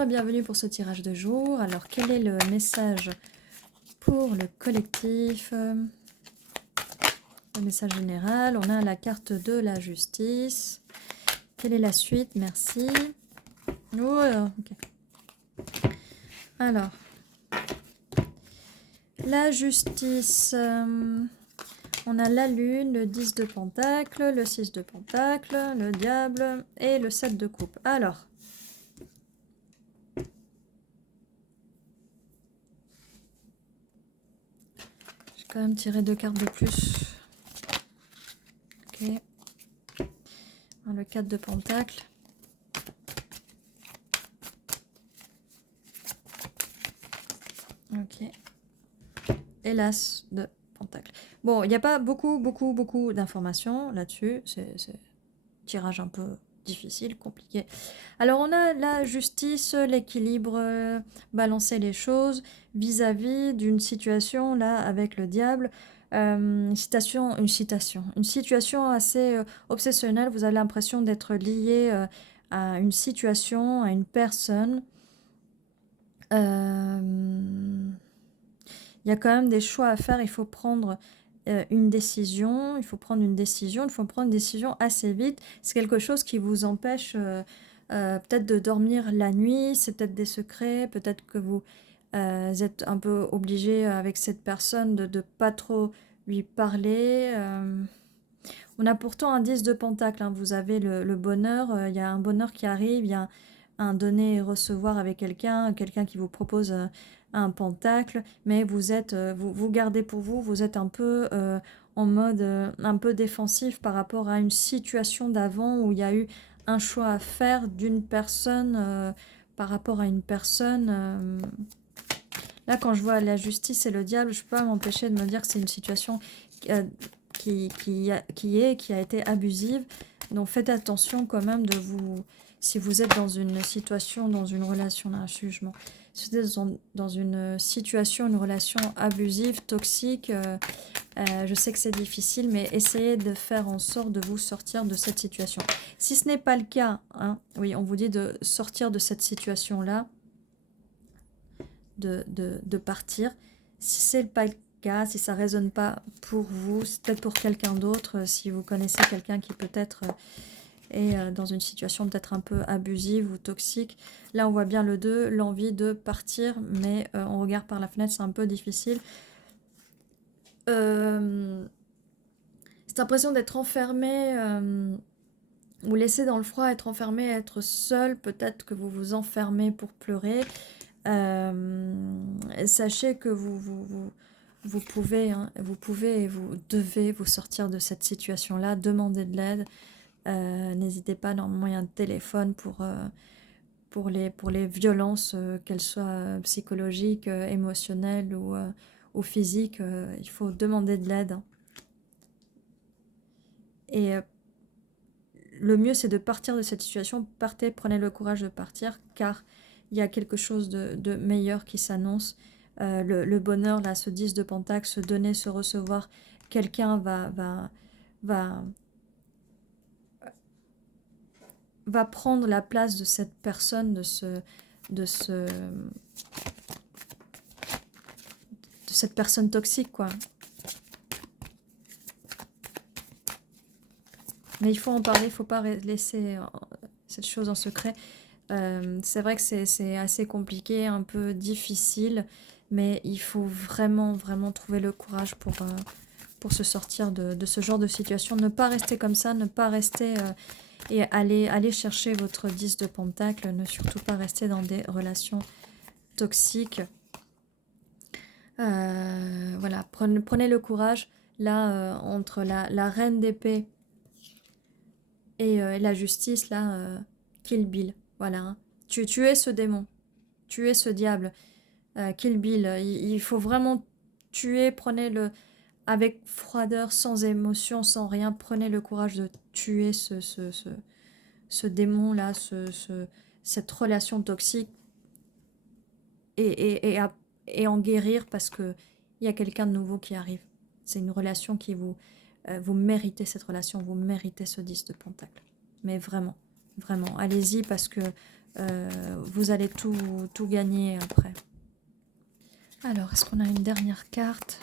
Bonjour et bienvenue pour ce tirage de jour. Alors, quel est le message pour le collectif? Le message général, on a la carte de la justice. Quelle est la suite? Merci. Oh, ok. Alors, la justice, on a la lune, le 10 de pentacle, le 6 de pentacle, le diable et le 7 de coupe. Alors, j'ai quand même tiré 2 cartes de plus. Ok. Le 4 de pentacle. Ok. Et l'as de pentacle. Bon, il n'y a pas beaucoup d'informations là-dessus. C'est un tirage un peu difficile, compliqué. Alors, on a la justice, l'équilibre, balancer les choses vis-à-vis d'une situation, là, avec le diable. Une situation assez obsessionnelle. Vous avez l'impression d'être lié à une situation, à une personne. Il y a quand même des choix à faire. Il faut prendre une décision. Il faut prendre une décision assez vite. C'est quelque chose qui vous empêche peut-être de dormir la nuit. C'est peut-être des secrets. Peut-être que vous êtes un peu obligé avec cette personne de ne pas trop lui parler. On a pourtant un 10 de pentacle. Hein. Vous avez le bonheur. Il y a un bonheur qui arrive. Il y a un donner et recevoir avec quelqu'un qui vous propose un pentacle, mais vous êtes, vous gardez pour vous, vous êtes un peu en mode un peu défensif par rapport à une situation d'avant où il y a eu un choix à faire d'une personne par rapport à une personne. Là, quand je vois la justice et le diable, je ne peux pas m'empêcher de me dire que c'est une situation qui a été abusive. Donc faites attention quand même de vous... Si vous êtes dans une situation, dans une relation, un jugement, si vous êtes dans une situation, une relation abusive, toxique, je sais que c'est difficile, mais essayez de faire en sorte de vous sortir de cette situation. Si ce n'est pas le cas, hein, oui, on vous dit de sortir de cette situation-là, de partir. Si c'est pas le cas, si ça résonne pas pour vous, c'est peut-être pour quelqu'un d'autre, si vous connaissez quelqu'un qui peut-être est dans une situation peut-être un peu abusive ou toxique. Là, on voit bien le 2, l'envie de partir, mais on regarde par la fenêtre, c'est un peu difficile. Cette impression d'être enfermé, vous laisser dans le froid, être enfermé, être seul, peut-être que vous vous enfermez pour pleurer. Sachez que vous pouvez et vous devez vous sortir de cette situation-là, demander de l'aide. N'hésitez pas, normalement il y a un téléphone pour les violences, qu'elles soient psychologiques, émotionnelles ou physiques. Il faut demander de l'aide. Hein. Et le mieux, c'est de partir de cette situation. Partez, prenez le courage de partir, car il y a quelque chose de meilleur qui s'annonce. Le bonheur, là, ce 10 de pentacle, se donner, se recevoir, quelqu'un va prendre la place de cette personne, de cette personne toxique, quoi. Mais il faut en parler, il ne faut pas laisser cette chose en secret. C'est vrai que c'est assez compliqué, un peu difficile, mais il faut vraiment trouver le courage pour se sortir de ce genre de situation. Ne pas rester comme ça, ne pas rester et aller chercher votre 10 de pentacle, ne surtout pas rester dans des relations toxiques. Voilà, prenez le courage. Là, entre la reine d'épée et la justice, là, Kill Bill. Voilà, hein. Tuez ce démon, tuez ce diable. Kill Bill, il faut vraiment tuer, prenez-le avec froideur, sans émotion, sans rien. Prenez le courage de tuer ce démon-là, cette relation toxique et en guérir parce qu'il y a quelqu'un de nouveau qui arrive. C'est une relation qui vous méritez cette relation, vous méritez ce 10 de pentacle. Mais vraiment, allez-y parce que Vous allez tout gagner après. Alors, est-ce qu'on a une dernière carte?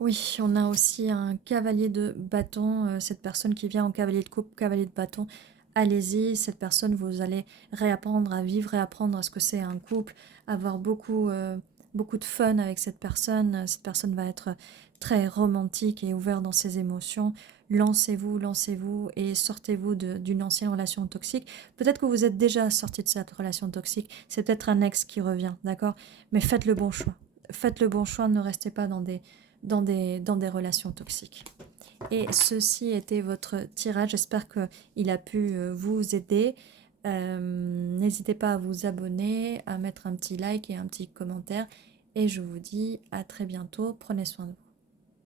Oui, on a aussi un cavalier de bâton, cette personne qui vient en cavalier de coupe, cavalier de bâton. Allez-y, cette personne, vous allez réapprendre à vivre, réapprendre à ce que c'est un couple, avoir beaucoup de fun avec cette personne. Cette personne va être très romantique et ouverte dans ses émotions. Lancez-vous, lancez-vous et sortez-vous d'une ancienne relation toxique. Peut-être que vous êtes déjà sorti de cette relation toxique, c'est peut-être un ex qui revient, d'accord? Mais faites le bon choix. Faites le bon choix, ne restez pas dans des relations toxiques. Et ceci était votre tirage. J'espère qu'il a pu vous aider. N'hésitez pas à vous abonner, à mettre un petit like et un petit commentaire. Et je vous dis à très bientôt. Prenez soin de vous.